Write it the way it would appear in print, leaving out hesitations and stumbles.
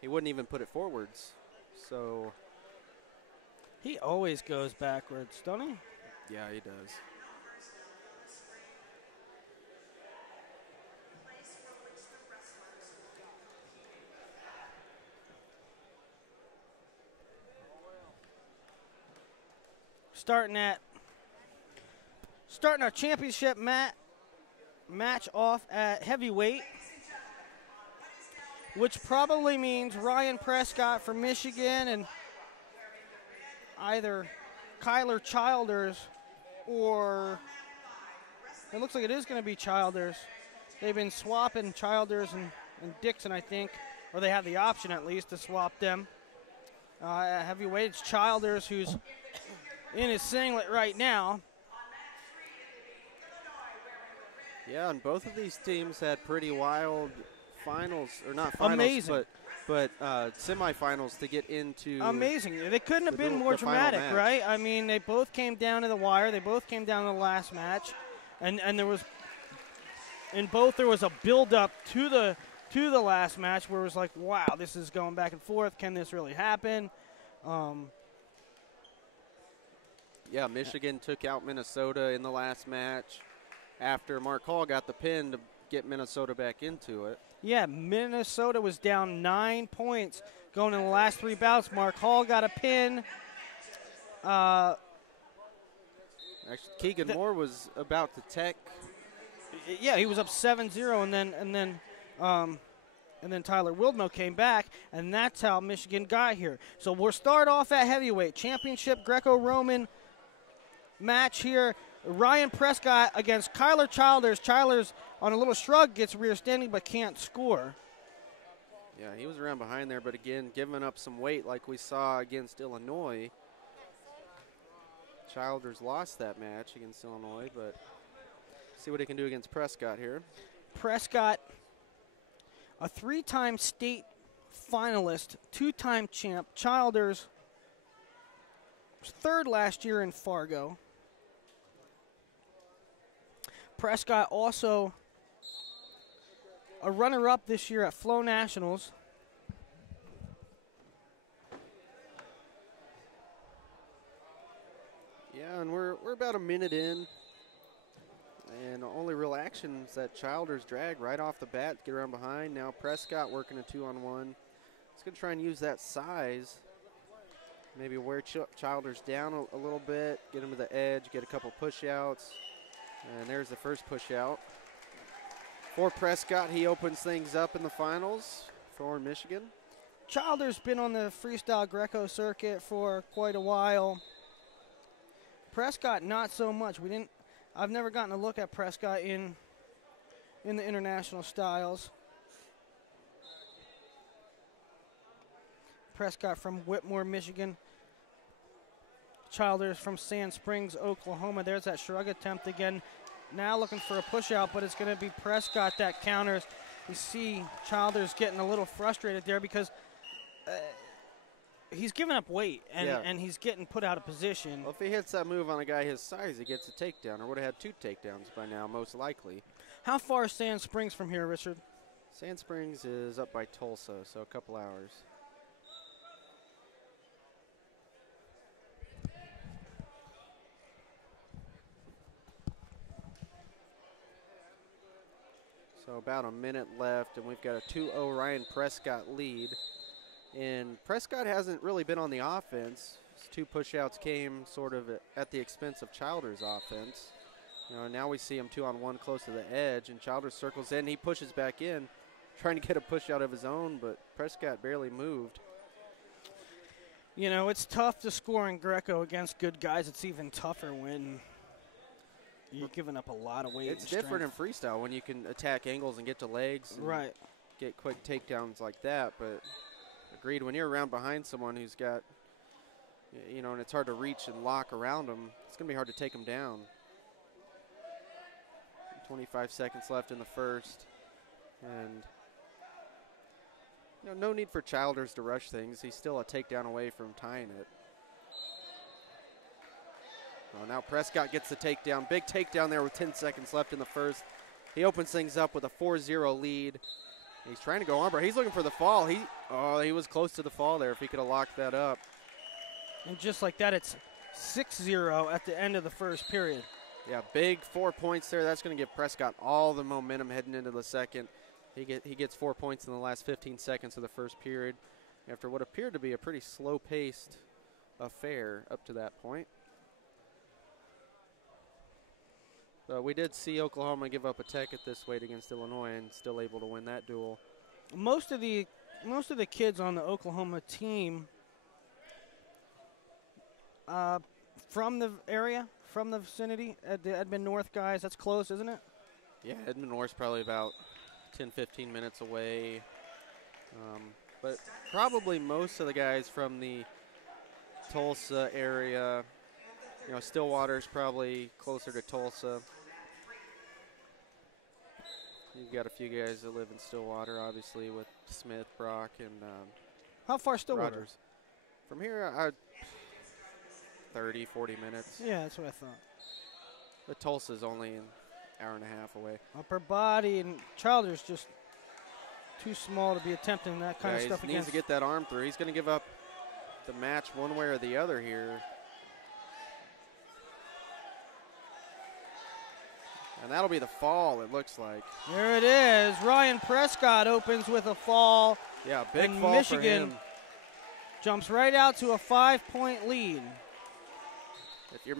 He wouldn't even put it forwards. So, He always goes backwards, don't he? yeah, he does. Starting our championship match off at heavyweight, which probably means Ryan Prescott from Michigan and either Kyler Childers or it looks like it is going to be Childers. They've been swapping Childers and Dixon, I think, or they have the option at least to swap them. At heavyweight, it's Childers who's in his singlet right now. Yeah, and both of these teams had pretty wild finals, or not finals, Amazing. but semifinals to get into. Amazing. They couldn't have been more dramatic, right? I mean, they both came down to the wire. They both came down to the last match, and there was in both there was a build-up to the last match where it was like, wow, this is going back and forth. Can this really happen? Yeah, Michigan took out Minnesota in the last match after Mark Hall got the pin to get Minnesota back into it. Yeah, Minnesota was down 9 points going in the last 3 bouts. Mark Hall got a pin. Actually, Keegan Moore was about to tech. Yeah, he was up 7-0, and then Tyler Wildmo came back, and that's how Michigan got here. So we'll start off at heavyweight championship Greco-Roman match here. Ryan Prescott against Kyler Childers. Childers on a little shrug gets rear standing but can't score. Yeah, he was around behind there, but again, giving up some weight like we saw against Illinois. Childers lost that match against Illinois, but see what he can do against Prescott here. Prescott, a 3-time state finalist, 2-time champ. Childers was 3rd last year in Fargo. Prescott also a runner-up this year at Flow Nationals. Yeah, and we're about a minute in. And the only real action is that Childers drag right off the bat, get around behind. Now Prescott working a 2-on-1. He's going to try and use that size. Maybe wear Childers down a little bit, get him to the edge, get a couple push-outs. And there's the first push-out. For Prescott, he opens things up in the finals for Michigan. Childers been on the freestyle Greco circuit for quite a while. Prescott, not so much. I've never gotten a look at Prescott in the international styles. Prescott from Whitmore, Michigan. Childers from Sand Springs, Oklahoma. There's that shrug attempt again. Now looking for a push out, but it's going to be Prescott that counters. You see Childers getting a little frustrated there because he's giving up weight and he's getting put out of position. Well, if he hits that move on a guy his size, he gets a takedown, or would have had 2 takedowns by now, most likely. How far is Sand Springs from here, Richard? Sand Springs is up by Tulsa, so a couple hours. So about a minute left, and we've got a 2-0 Ryan Prescott lead. And Prescott hasn't really been on the offense. His 2 push-outs came sort of at the expense of Childers' offense. Now we see him 2-on-1 close to the edge, and Childers circles in. He pushes back in, trying to get a push-out of his own, but Prescott barely moved. It's tough to score in Greco against good guys. It's even tougher when you're giving up a lot of weight. It's different in freestyle when you can attack angles and get to legs. And right. Get quick takedowns like that. But agreed, when you're around behind someone who's got, and it's hard to reach and lock around them, it's going to be hard to take them down. 25 seconds left in the first. And, no need for Childers to rush things. He's still a takedown away from tying it. Well, now Prescott gets the takedown. Big takedown there with 10 seconds left in the first. He opens things up with a 4-0 lead. He's trying to go on, but he's looking for the fall. He was close to the fall there if he could have locked that up. And just like that, it's 6-0 at the end of the first period. Yeah, big 4 points there. That's going to give Prescott all the momentum heading into the second. He gets 4 points in the last 15 seconds of the first period after what appeared to be a pretty slow-paced affair up to that point. So we did see Oklahoma give up a tech at this weight against Illinois and still able to win that duel. Most of the kids on the Oklahoma team from the area, from the vicinity, the Edmond North guys, that's close, isn't it? Yeah, Edmond North's probably about 10, 15 minutes away. But probably most of the guys from the Tulsa area, you know, Stillwater's probably closer to Tulsa. You've got a few guys that live in Stillwater, obviously, with Smith, Brock, and how far Stillwater? Rogers. From here, 30, 40 minutes. Yeah, that's what I thought. But Tulsa's only an hour and a half away. Upper body and Childer's just too small to be attempting that kind of stuff against. He needs to get that arm through. He's going to give up the match one way or the other here. And that'll be the fall, it looks like. There it is. Ryan Prescott opens with a fall. Yeah, big and fall Michigan for him. Jumps right out to a 5-point lead. If you're